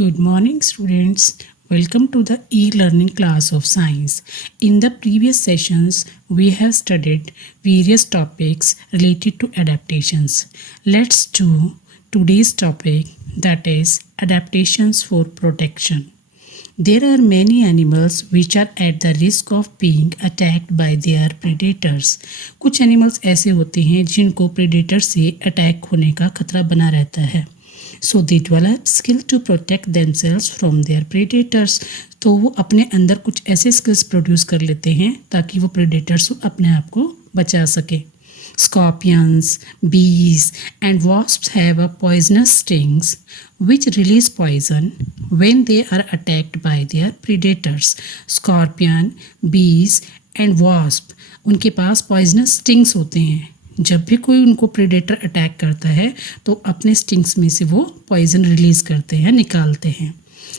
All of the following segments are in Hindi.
Good morning, students. Welcome to the e-learning class of science. In the previous sessions, we have studied various topics related to adaptations. Let's do today's topic, that is adaptations for protection. There are many animals which are at the risk of being attacked by their predators. कुछ एनिमल्स ऐसे होते हैं जिनको प्रेडेटर से अटैक होने का खतरा बना रहता है. So they develop skill to protect themselves from their predators. तो वो अपने अंदर कुछ ऐसे स्किल्स प्रोड्यूस कर लेते हैं ताकि वो प्रेडेटर्स से अपने आप को बचा सके. Scorpions, bees and wasps have a poisonous stings which release poison when they are attacked by their predators. Scorpion, bees and wasp उनके पास poisonous stings होते हैं. जब भी कोई उनको प्रेडेटर अटैक करता है तो अपने स्टिंग्स में से वो पॉइजन रिलीज करते हैं, निकालते हैं.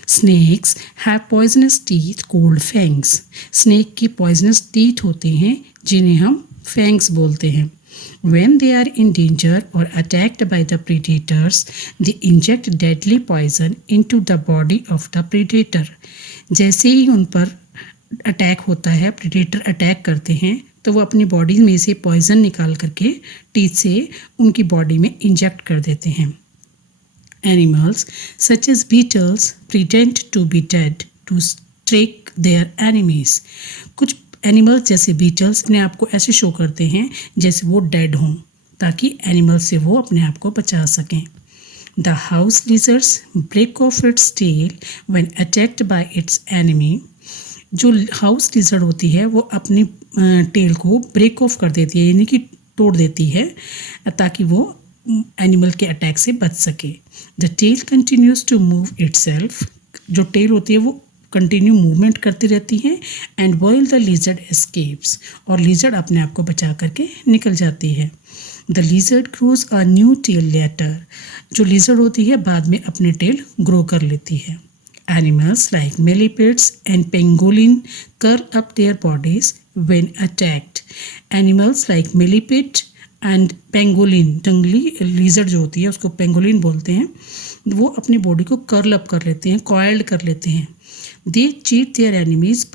Snakes have poisonous teeth called fangs. Snake की पॉइजनस टीथ होते हैं जिन्हें हम फैंग्स बोलते हैं. When they are in danger or attacked by the predators, they inject deadly poison into the body of the predator. जैसे ही उन पर अटैक होता है, प्रेडेटर अटैक करते हैं, तो वो अपनी बॉडी में से पॉइजन निकाल करके टीथ से उनकी बॉडी में इंजेक्ट कर देते हैं. Animals such as beetles pretend to be dead to trick their enemies. कुछ एनिमल्स जैसे बीटल्स अपने आप को ऐसे शो करते हैं जैसे वो डेड हों ताकि एनिमल्स से वो अपने आप को बचा सकें. The house lizards break off its tail when attacked by its enemy. जो हाउस लिजर्ड होती है वो अपनी टेल को ब्रेक ऑफ कर देती है, यानी कि तोड़ देती है ताकि वो एनिमल के अटैक से बच सके. The tail continues to move itself. जो टेल होती है वो कंटिन्यू मूवमेंट करती रहती है. And while the lizard escapes. और लिजर्ड अपने आप को बचा करके निकल जाती है. The lizard grows a new tail later. जो लिजर्ड होती है बाद में अपने टेल ग्रो कर लेती है. Animals like millipedes and pangolin curl up their bodies when attacked. Animals like millipede and pangolin, जंगली lizard जो होती है उसको pangolin बोलते हैं, वो अपनी बॉडी को कर्ल अप कर लेते हैं, coiled कर लेते हैं. They cheat their enemies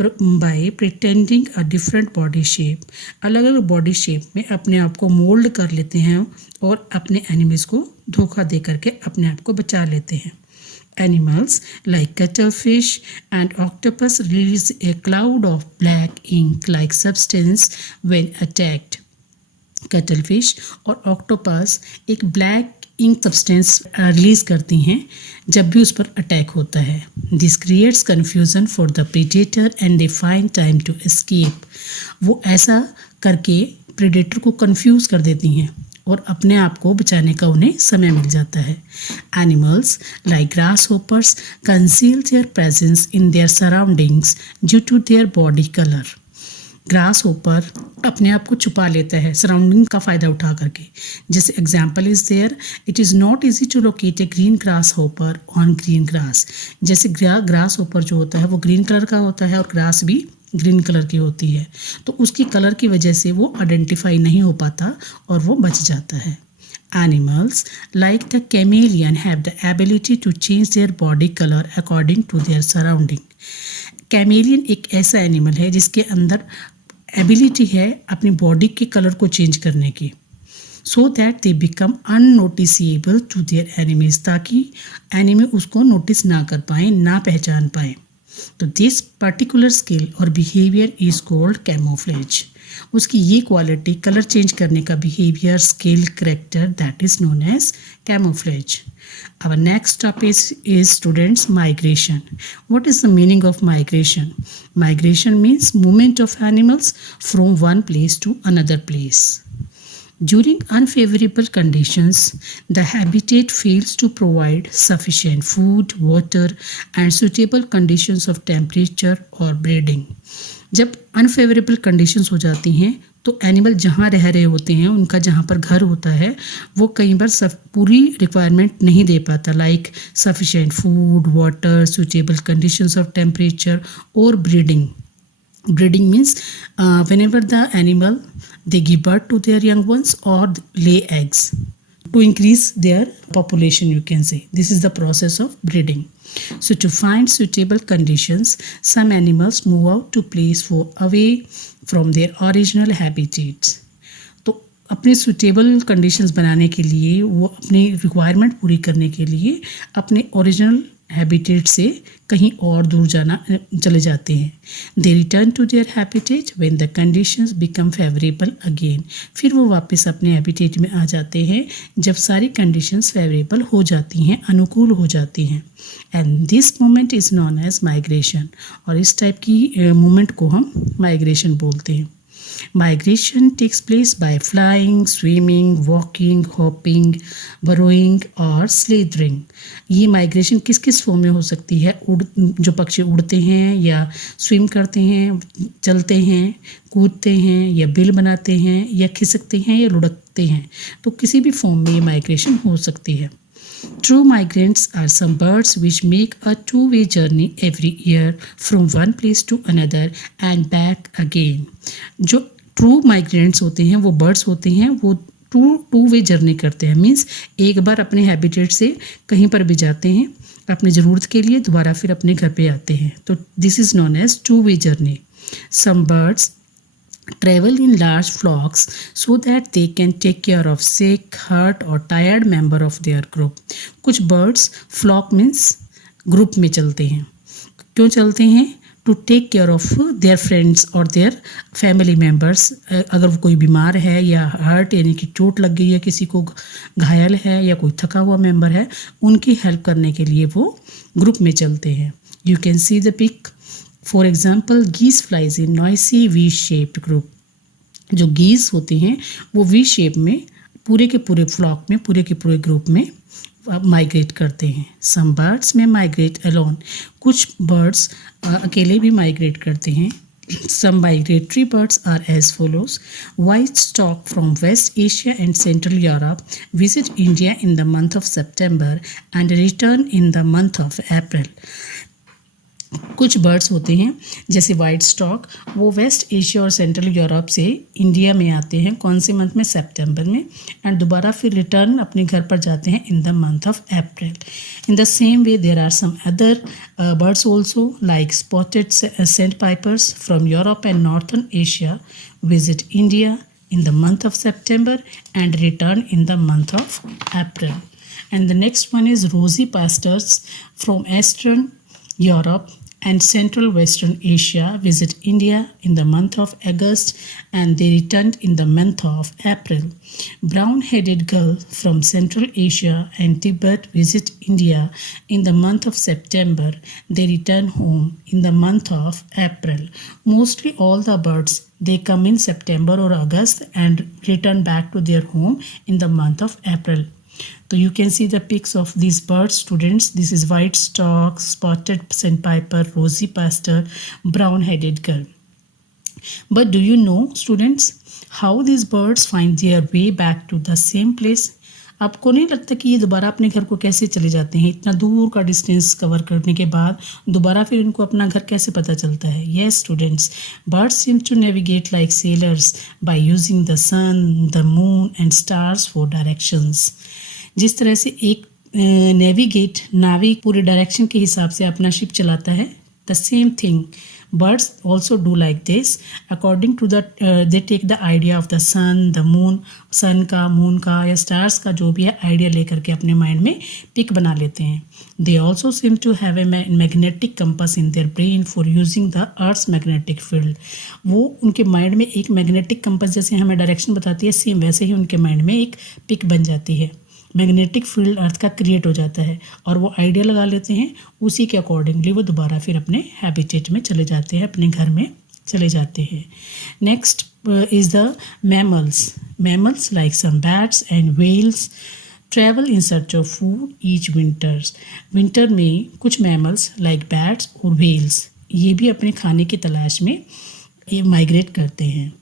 by pretending a different body shape. अलग अलग बॉडी शेप में अपने आप को मोल्ड कर लेते हैं और अपने एनिमीज को धोखा दे करके अपने आप को बचा लेते हैं. Animals like cuttlefish and octopus release a cloud of black ink-like substance when attacked. Cuttlefish और octopus एक black ink substance रिलीज करती हैं जब भी उस पर अटैक होता है. This creates confusion for the predator and they find time to escape. वो ऐसा करके predator को confuse कर देती हैं और अपने आप को बचाने का उन्हें समय मिल जाता है. Animals like grasshoppers conceal their presence in their surroundings due to their body colour. Grasshopper अपने आप को छुपा लेता है सराउंडिंग का फ़ायदा उठा करके. जैसे example is there, it is not easy to locate a green grasshopper on green grass. जैसे ग्रास होपर जो होता है वो ग्रीन कलर का होता है और ग्रास भी ग्रीन कलर की होती है, तो उसकी कलर की वजह से वो आइडेंटिफाई नहीं हो पाता और वो बच जाता है. Animals like the chameleon have the ability to change their body colour according to their surrounding. Chameleon एक ऐसा एनिमल है जिसके अंदर एबिलिटी है अपनी बॉडी के कलर को चेंज करने की, so that they become unnoticeable to their enemies, ताकि एनिमी उसको नोटिस ना कर पाए, ना पहचान पाए. तो दिस पर्टिकुलर स्किल और बिहेवियर इज कॉल्ड कैमोफ्लेज. उसकी ये क्वालिटी कलर चेंज करने का behaviour, skill, character, that is known as camouflage. Our next topic is students migration. What is the meaning of migration? Migration means movement of animals from one place to another place. During unfavorable conditions, the habitat fails to provide sufficient food, water, and suitable conditions of temperature or breeding. जब अनफेवरेबल कंडीशंस हो जाती हैं तो एनिमल जहाँ रह रहे होते हैं, उनका जहाँ पर घर होता है, वो कई बार पूरी रिक्वायरमेंट नहीं दे पाता, like sufficient food, water, suitable conditions of temperature और breeding. Breeding means whenever the animal they give birth to their young ones or lay eggs. to increase their population, you can say. This is the process of breeding. So to find suitable conditions, some animals move out to place for away from their original habitats. तो अपने सुटेबल कंडीशंस बनाने के लिए, वो अपनी रिक्वायरमेंट पूरी करने के लिए अपने ओरिजिनल हैबिटेट से कहीं और दूर चले जाते हैं. They return to their habitat when the conditions become favourable again. फिर वो वापस अपने हैबिटेट में आ जाते हैं जब सारी कंडीशंस फेवरेबल हो जाती हैं, अनुकूल हो जाती हैं. And this moment is known as migration. और इस टाइप की मोमेंट को हम माइग्रेशन बोलते हैं. Migration takes place by flying, swimming, walking, hopping, burrowing और slithering. ये माइग्रेशन किस किस फॉर्म में हो सकती है? जो पक्षी उड़ते हैं या स्विम करते हैं, चलते हैं, कूदते हैं या बिल बनाते हैं या खिसकते हैं या लुढ़कते हैं, तो किसी भी फॉर्म में ये माइग्रेशन हो सकती है. True migrants are some birds which make a two-way journey every year from one place to another and back again. जो ट्रू माइग्रेंट्स होते हैं वो बर्ड्स होते हैं, वो टू वे जर्नी करते हैं. मीन्स एक बार अपने हैबिटेट से कहीं पर भी जाते हैं अपनी ज़रूरत के लिए, दोबारा फिर अपने घर पे आते हैं. तो this is known as two way journey. Some birds travel in large flocks so that they can take care of sick, hurt or tired member of their group. कुछ birds flock means group में चलते हैं. क्यों चलते हैं? To take care of their friends or their family members. अगर वो कोई बीमार है या हर्ट यानी कि चोट लग गई है, किसी को घायल है या कोई थका हुआ मेंबर है, उनकी हेल्प करने के लिए वो ग्रुप में चलते हैं. You can see the pic. For example, geese flies in noisy V-shaped group. जो geese होते हैं वो V शेप में पूरे के पूरे फ्लॉक में, पूरे के पूरे ग्रुप में माइग्रेट करते हैं. Some birds may migrate alone. कुछ बर्ड्स अकेले भी माइग्रेट करते हैं. Some migratory birds are as follows. White stork from West Asia and Central Europe visit India in the month of September and return in the month of April. कुछ बर्ड्स होते हैं जैसे वाइट स्टॉक, वो वेस्ट एशिया और सेंट्रल यूरोप से इंडिया में आते हैं. कौन से मंथ में? सितंबर में. एंड दोबारा फिर रिटर्न अपने घर पर जाते हैं in the month of April. In the same way there are some other birds also like spotted sandpipers from Europe and northern Asia visit India in the month of September and return in the month of April. And the next one is rosy pastors from Eastern Europe and Central Western Asia visit India in the month of August and they returned in the month of April. Brown-headed gull from Central Asia and Tibet visit India in the month of September. They return home in the month of April. Mostly all the birds, they come in September or August and return back to their home in the month of April. So you can see the pics of these birds, students. This is white stork, spotted sandpiper, rosy pastor, brown-headed gull. But do you know, students, how these birds find their way back to the same place? आपको नहीं लगता कि ये दोबारा अपने घर को कैसे चले जाते हैं? इतना दूर का डिस्टेंस कवर करने के बाद दोबारा फिर इनको अपना घर कैसे पता चलता है? Yes, students, birds seem to navigate like sailors by using the sun, the moon and stars for directions. जिस तरह से एक नाविक पूरे डायरेक्शन के हिसाब से अपना शिप चलाता है, the same thing birds also do like this. According to the they take the idea of the sun, the moon, sun का, moon का या stars का जो भी है आइडिया लेकर के अपने माइंड में पिक बना लेते हैं. They also seem to have a magnetic compass in their brain for using the earth's magnetic field. वो उनके माइंड में एक मैग्नेटिक कंपास जैसे हमें डायरेक्शन बताती है, सेम वैसे ही उनके माइंड में एक पिक बन जाती है. मैग्नेटिक फील्ड अर्थ का क्रिएट हो जाता है और वो आइडिया लगा लेते हैं, उसी के अकॉर्डिंगली वो दोबारा फिर अपने हैबिटेट में चले जाते हैं, अपने घर में चले जाते हैं. Next is the mammals like some bats and whales travel in search of food each winter में कुछ मैमल्स लाइक बैट्स और व्हेल्स ये भी अपने खाने की तलाश में ये माइग्रेट करते हैं.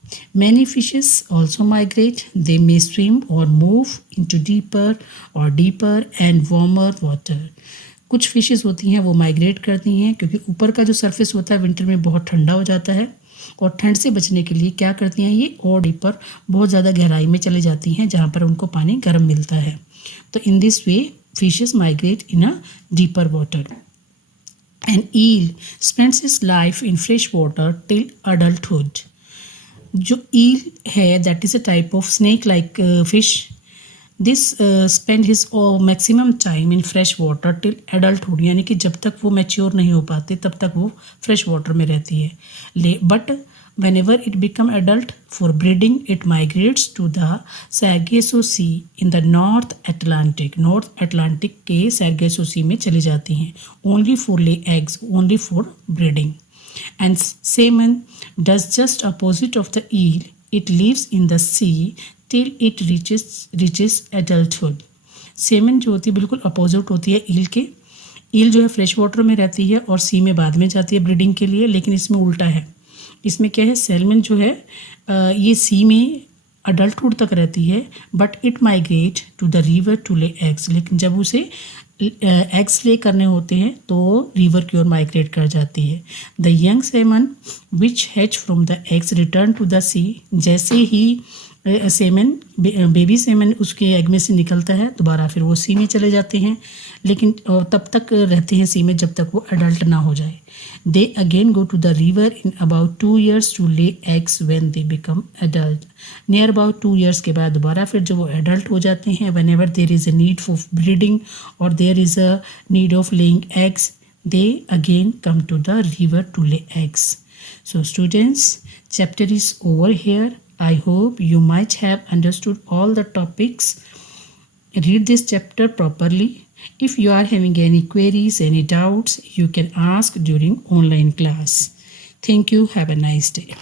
Many fishes also migrate. They may swim or move into deeper and warmer water. कुछ फिशेस होती हैं वो माइग्रेट करती हैं क्योंकि ऊपर का जो सरफेस होता है विंटर में बहुत ठंडा हो जाता है और ठंड से बचने के लिए क्या करती हैं ये और डीपर बहुत ज़्यादा गहराई में चले जाती हैं जहाँ पर उनको पानी गर्म मिलता है. तो in this way fishes migrate in a deeper water. An eel spends his life in fresh water till adulthood. जो eel है that is a type of snake like fish. This spend his maximum time in fresh water till adulthood, यानी कि जब तक वो मैच्योर नहीं हो पाते तब तक वो फ्रेश वाटर में रहती है. But whenever it become adult for breeding it migrates to the Sargasso Sea in the North Atlantic के Sargasso Sea में चली जाती हैं, only for lay eggs, only for breeding. And salmon does just opposite of the eel. It lives in the sea till it reaches adulthood. Semen जो होती है बिल्कुल अपोजिट होती है ईल के. ईल जो है फ्रेश वाटर में रहती है और सी में बाद में जाती है ब्रीडिंग के लिए, लेकिन इसमें उल्टा है. इसमें क्या है, सैल्मन जो है ये सी में अडल्टहुड तक रहती है, but it migrate to the river to lay eggs. लेकिन जब उसे एग्स ले करने होते हैं तो रिवर की ओर माइग्रेट कर जाती है. The young salmon which hatch from the eggs return to the sea. जैसे ही सेमन बेबी सेमन उसके एग में से निकलता है दोबारा फिर वो सी में चले जाते हैं, लेकिन तब तक रहते हैं सी में जब तक वो अडल्ट ना हो जाए. They again go to the river in about 2 years to lay eggs when they become adult. Near about 2 years के बाद दोबारा फिर जब वो एडल्ट हो जाते हैं, whenever there is a need for breeding और there is a need of laying eggs, they again come to the river to lay eggs. So students, chapter is over here. I hope you might have understood all the topics. Read this chapter properly. If you are having any queries, any doubts, you can ask during online class. Thank you. Have a nice day.